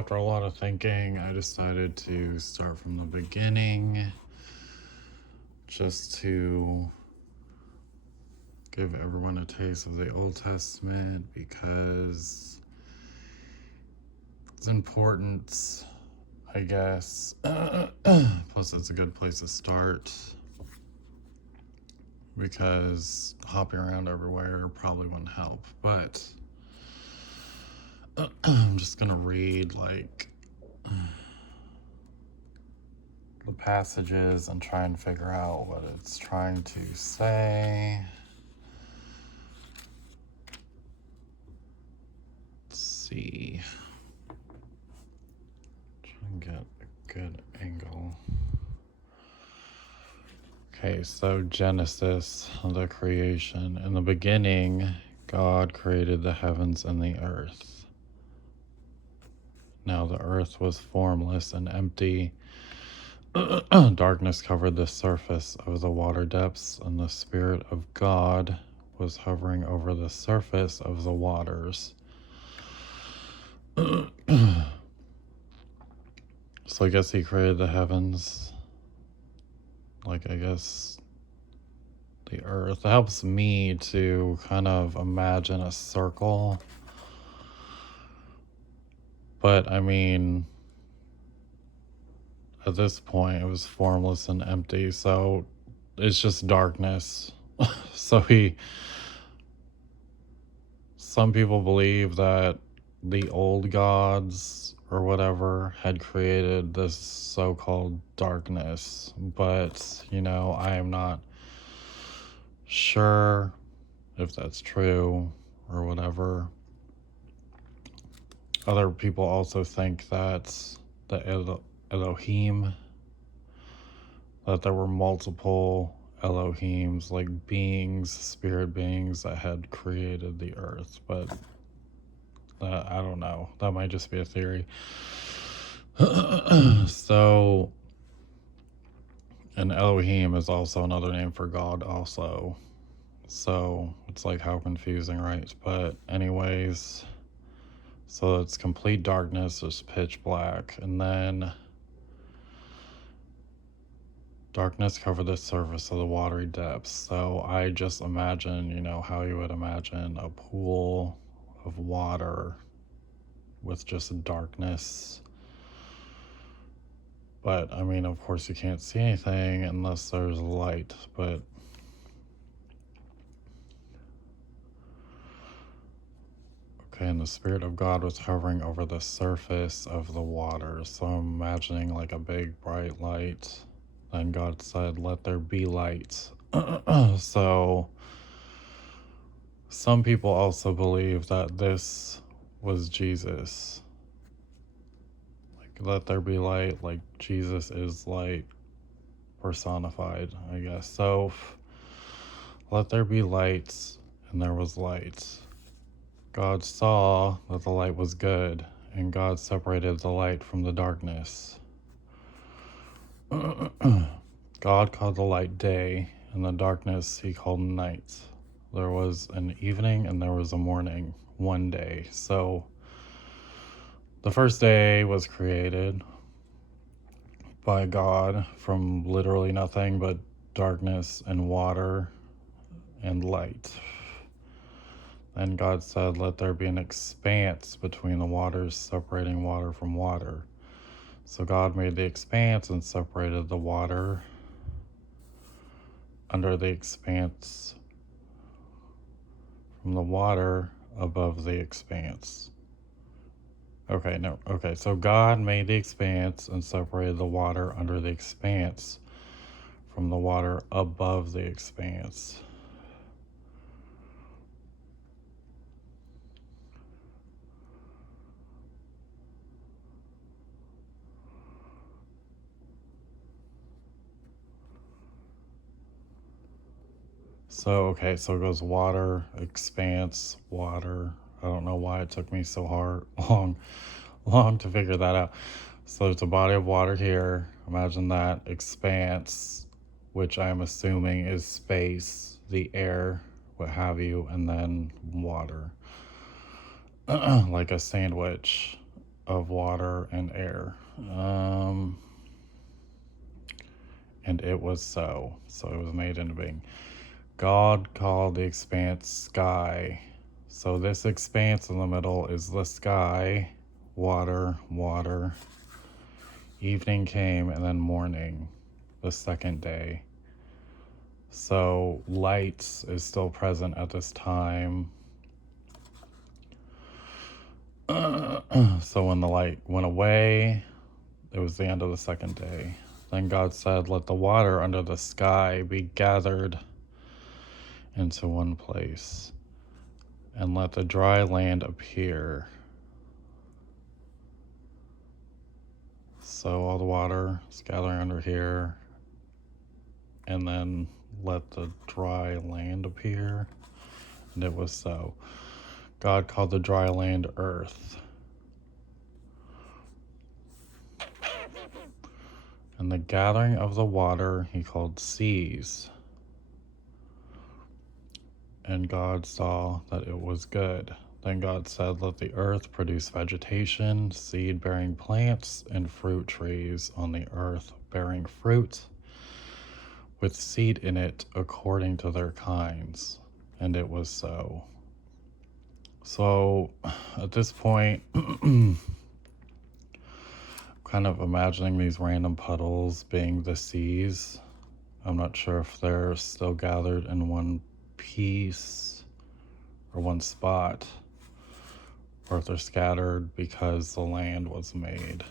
after a lot of thinking, I decided to start from the beginning just to give everyone a taste of the Old Testament because it's important, I guess. Plus, it's a good place to start because hopping around everywhere probably wouldn't help. But I'm just gonna read the passages and try and figure out what it's trying to say. Let's see. Try and get a good angle. Okay, so Genesis, the creation. In the beginning, God created the heavens and the earth. Now the earth was formless and empty. Darkness covered the surface of the water depths, and the Spirit of God was hovering over the surface of the waters. So I guess he created the heavens, I guess the earth. It helps me to kind of imagine a circle. But I mean, at this point, it was formless and empty, so it's just darkness. So some people believe that the old gods or whatever had created this so-called darkness, but I am not sure if that's true or whatever. Other people also think that the Elohim, that there were multiple Elohims, like beings, spirit beings that had created the earth, but I don't know. That might just be a theory. So, and Elohim is also another name for God also. So it's like how confusing, right? But anyways, so it's complete darkness, it's pitch black, and then darkness covered the surface of the watery depths. So I just imagine, how you would imagine a pool of water with just darkness. But I mean, of course, you can't see anything unless there's light. But okay, and the Spirit of God was hovering over the surface of the water. So I'm imagining like a big bright light. Then God said, "Let there be light." So some people also believe that this was Jesus. Like, let there be light, like Jesus is light personified, I guess. So let there be light, and there was light. God saw that the light was good, and God separated the light from the darkness. God called the light day, and the darkness he called night. There was an evening and there was a morning, one day. So the first day was created by God from literally nothing but darkness and water and light. And God said, "Let there be an expanse between the waters, separating water from water." So God made the expanse and separated the water under the expanse from the water above the expanse. Okay, so God made the expanse and separated the water under the expanse from the water above the expanse. So it goes water, expanse, water. I don't know why it took me so long to figure that out. So there's a body of water here. Imagine that expanse, which I'm assuming is space, the air, what have you, and then water. Like a sandwich of water and air. And it was so. So it was made into being. God called the expanse sky. So this expanse in the middle is the sky, water, water. Evening came and then morning, the second day. So light is still present at this time. So when the light went away, it was the end of the second day. Then God said, "Let the water under the sky be gathered into one place, and let the dry land appear." So all the water is gathering under here, and then let the dry land appear. And it was so. God called the dry land earth, and the gathering of the water he called seas. And God saw that it was good. Then God said, "Let the earth produce vegetation, seed-bearing plants, and fruit trees on the earth, bearing fruit with seed in it according to their kinds." And it was so. So at this point, kind of imagining these random puddles being the seas. I'm not sure if they're still gathered in one piece or one spot, or if they're scattered because the land was made,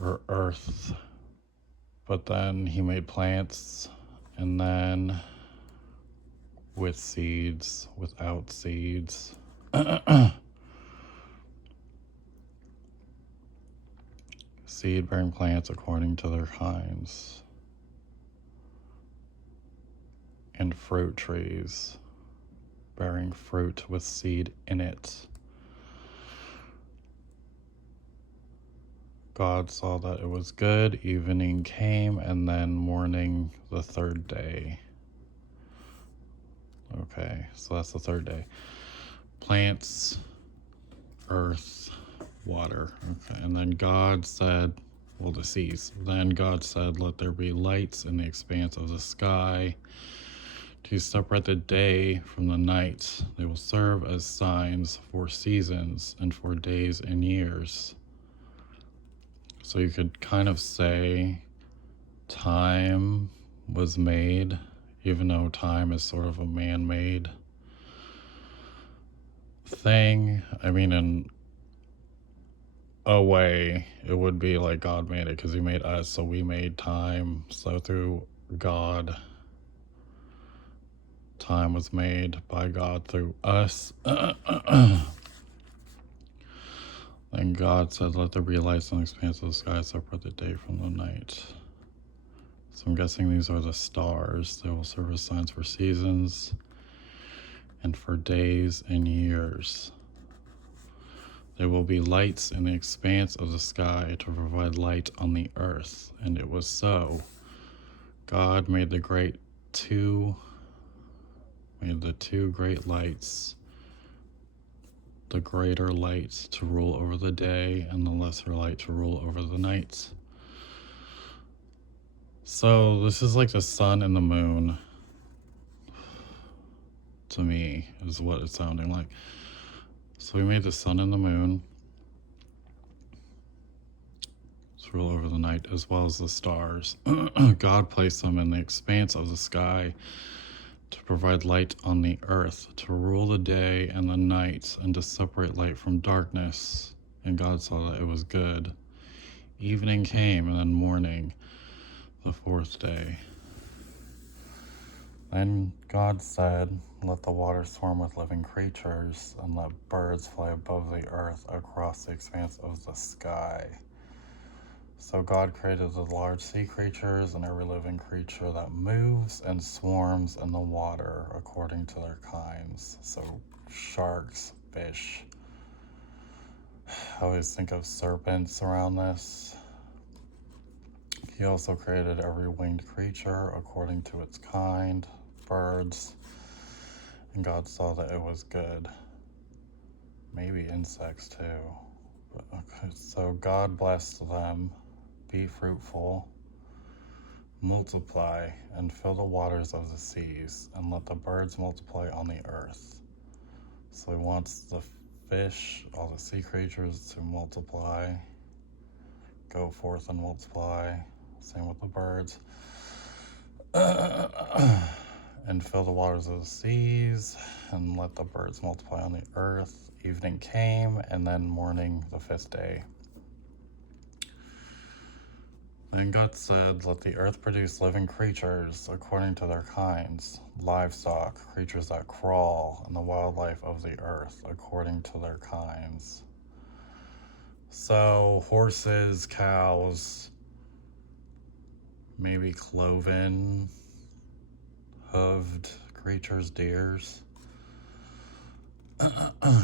or earth. But then he made plants, and then with seeds, without seeds. Seed-bearing plants according to their kinds, and fruit trees bearing fruit with seed in it. God saw that it was good. Evening came, and then morning, the third day. Okay, so that's the third day. Plants, earth, water. Okay, and then God said, well, the seas. Then God said, "Let there be lights in the expanse of the sky to separate the day from the night. They will serve as signs for seasons and for days and years." So you could kind of say time was made, even though time is sort of a man-made thing. I mean, in a way, it would be like God made it because he made us, so we made time. So through God, time was made by God through us. And God said, "Let there be lights in the expanse of the sky, separate the day from the night." So I'm guessing these are the stars. They will serve as signs for seasons and for days and years. There will be lights in the expanse of the sky to provide light on the earth. And it was so. God made the two great lights, the greater light to rule over the day and the lesser light to rule over the night. So this is like the sun and the moon, to me, is what it's sounding like. So we made the sun and the moon to rule over the night, as well as the stars. God placed them in the expanse of the sky to provide light on the earth, to rule the day and the night, and to separate light from darkness. And God saw that it was good. Evening came, and then morning, the fourth day. Then God said, "Let the waters swarm with living creatures, and let birds fly above the earth across the expanse of the sky." So God created the large sea creatures and every living creature that moves and swarms in the water according to their kinds. So sharks, fish. I always think of serpents around this. He also created every winged creature according to its kind, birds. And God saw that it was good. maybe insects too. But, okay, so God blessed them, be fruitful, multiply, and fill the waters of the seas, and let the birds multiply on the earth. So he wants the fish, all the sea creatures to multiply, go forth and multiply. Same with the birds. And fill the waters of the seas, and let the birds multiply on the earth. Evening came, and then morning the fifth day. Then God said, let the earth produce living creatures according to their kinds, livestock, creatures that crawl, and the wildlife of the earth according to their kinds. So horses, cows, maybe cloven, hooved creatures, deers,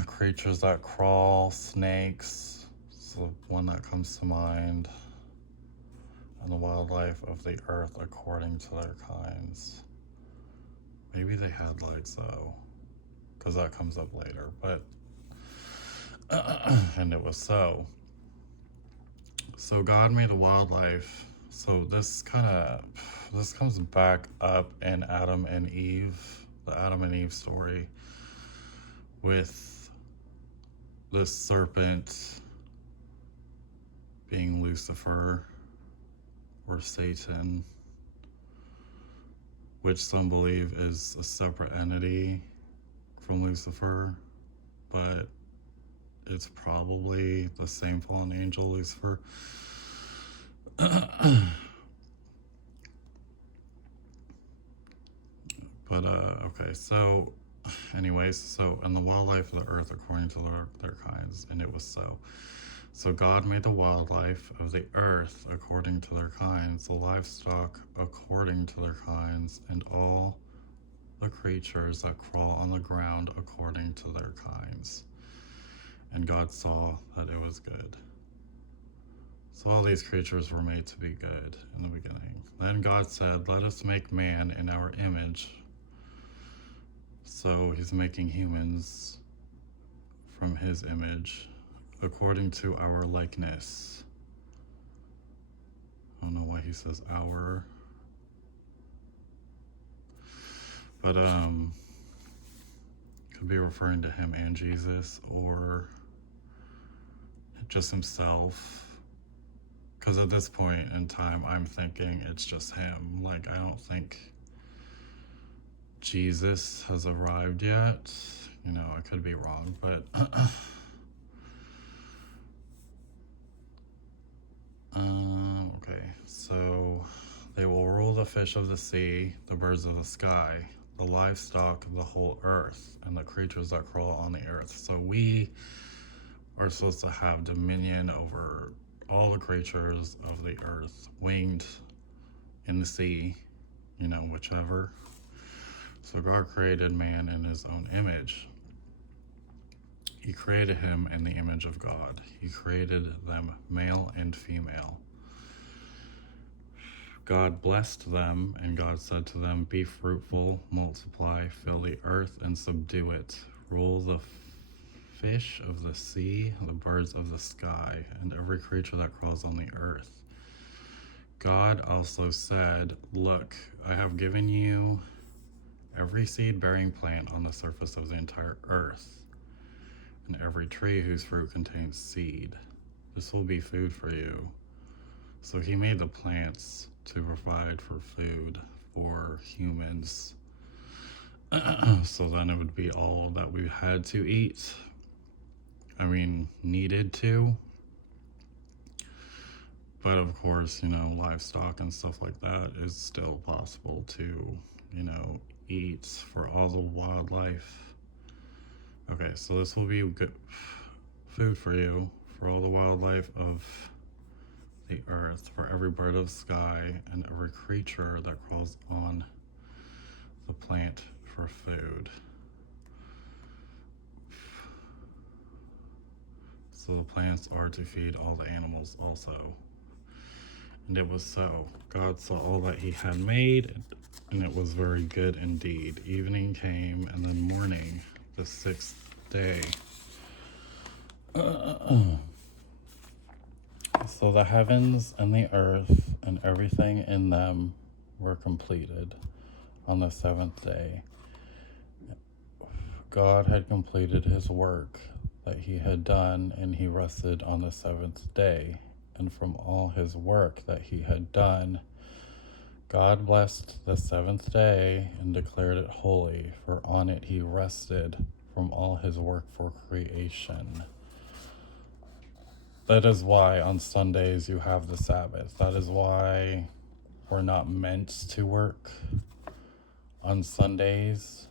creatures that crawl, snakes, is the one that comes to mind, and the wildlife of the earth according to their kinds. Maybe they had lights though, because that comes up later, but and it was so. So God made the wildlife. So this comes back up in Adam and Eve, the Adam and Eve story, with this serpent being Lucifer or Satan, which some believe is a separate entity from Lucifer, but it's probably the same fallen angel, Lucifer. But okay, so anyways, so and the wildlife of the earth according to their kinds, and it was so. So God made the wildlife of the earth according to their kinds, the livestock according to their kinds, and all the creatures that crawl on the ground according to their kinds. And God saw that it was good. So all these creatures were made to be good in the beginning. Then God said, let us make man in our image. So he's making humans from his image, according to our likeness. I don't know why he says our. But could be referring to him and Jesus, or just himself. Because at this point in time, I'm thinking it's just him. Like, I don't think Jesus has arrived yet. You know, I could be wrong, but okay. So they will rule the fish of the sea, the birds of the sky, the livestock of the whole earth, and the creatures that crawl on the earth. So we are supposed to have dominion over all the creatures of the earth, winged, in the sea, you know, whichever. So God created man in his own image. He created him in the image of God. He created them male and female. God blessed them, and God said to them, be fruitful, multiply, fill the earth, and subdue it. Rule the fish of the sea, the birds of the sky, and every creature that crawls on the earth. God also said, look, I have given you every seed-bearing plant on the surface of the entire earth, and every tree whose fruit contains seed. This will be food for you. So he made the plants to provide for food for humans. So then it would be all that we had to eat. I mean, needed to. But of course, you know, livestock and stuff like that is still possible to, you know, eat for all the wildlife. Okay, so this will be good food for you, for all the wildlife of the earth, for every bird of the sky, and every creature that crawls on the plant for food. So the plants are to feed all the animals also. And it was so. God saw all that he had made, and it was very good indeed. Evening came, and then morning, the sixth day. So the heavens and the earth and everything in them were completed on the seventh day. God had completed his work that he had done, and he rested on the seventh day. And from all his work that he had done, God blessed the seventh day and declared it holy, for on it he rested from all his work for creation. That is why on Sundays you have the Sabbath. That is why we're not meant to work on Sundays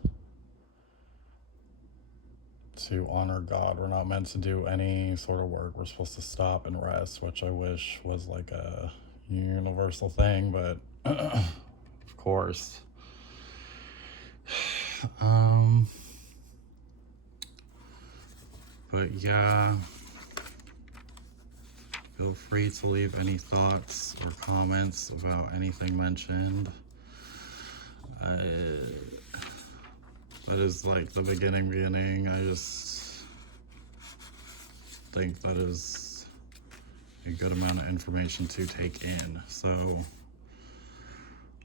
to honor God. We're not meant to do any sort of work. We're supposed to stop and rest, which I wish was like a universal thing, but of course. But yeah, feel free to leave any thoughts or comments about anything mentioned. That is like the beginning. I just think that is a good amount of information to take in. So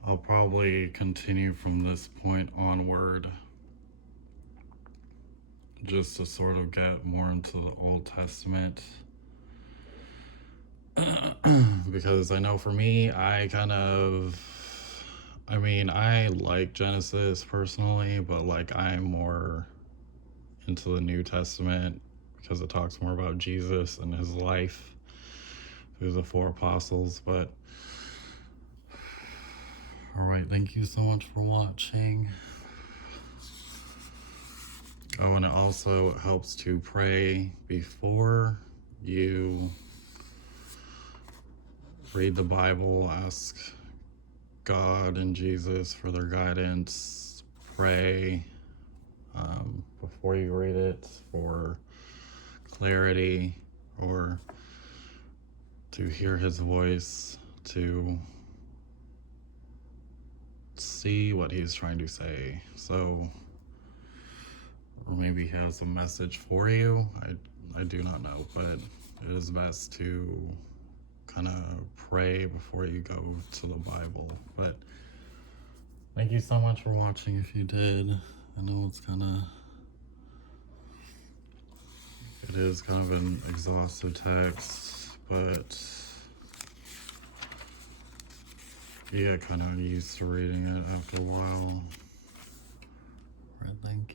I'll probably continue from this point onward, just to sort of get more into the Old Testament. Because I know for me, I like Genesis personally, but like I'm more into the New Testament because it talks more about Jesus and his life through the four apostles. But all right, thank you so much for watching. Oh, and it also helps to pray before you read the Bible. Ask God and Jesus for their guidance. Pray before you read it for clarity, or to hear his voice, to see what he's trying to say. So, or maybe he has a message for you. I do not know, but it is best to kind of pray before you go to the Bible. But thank you so much for watching if you did. I know it is kind of an exhaustive text, but you get kind of used to reading it after a while. All right, thank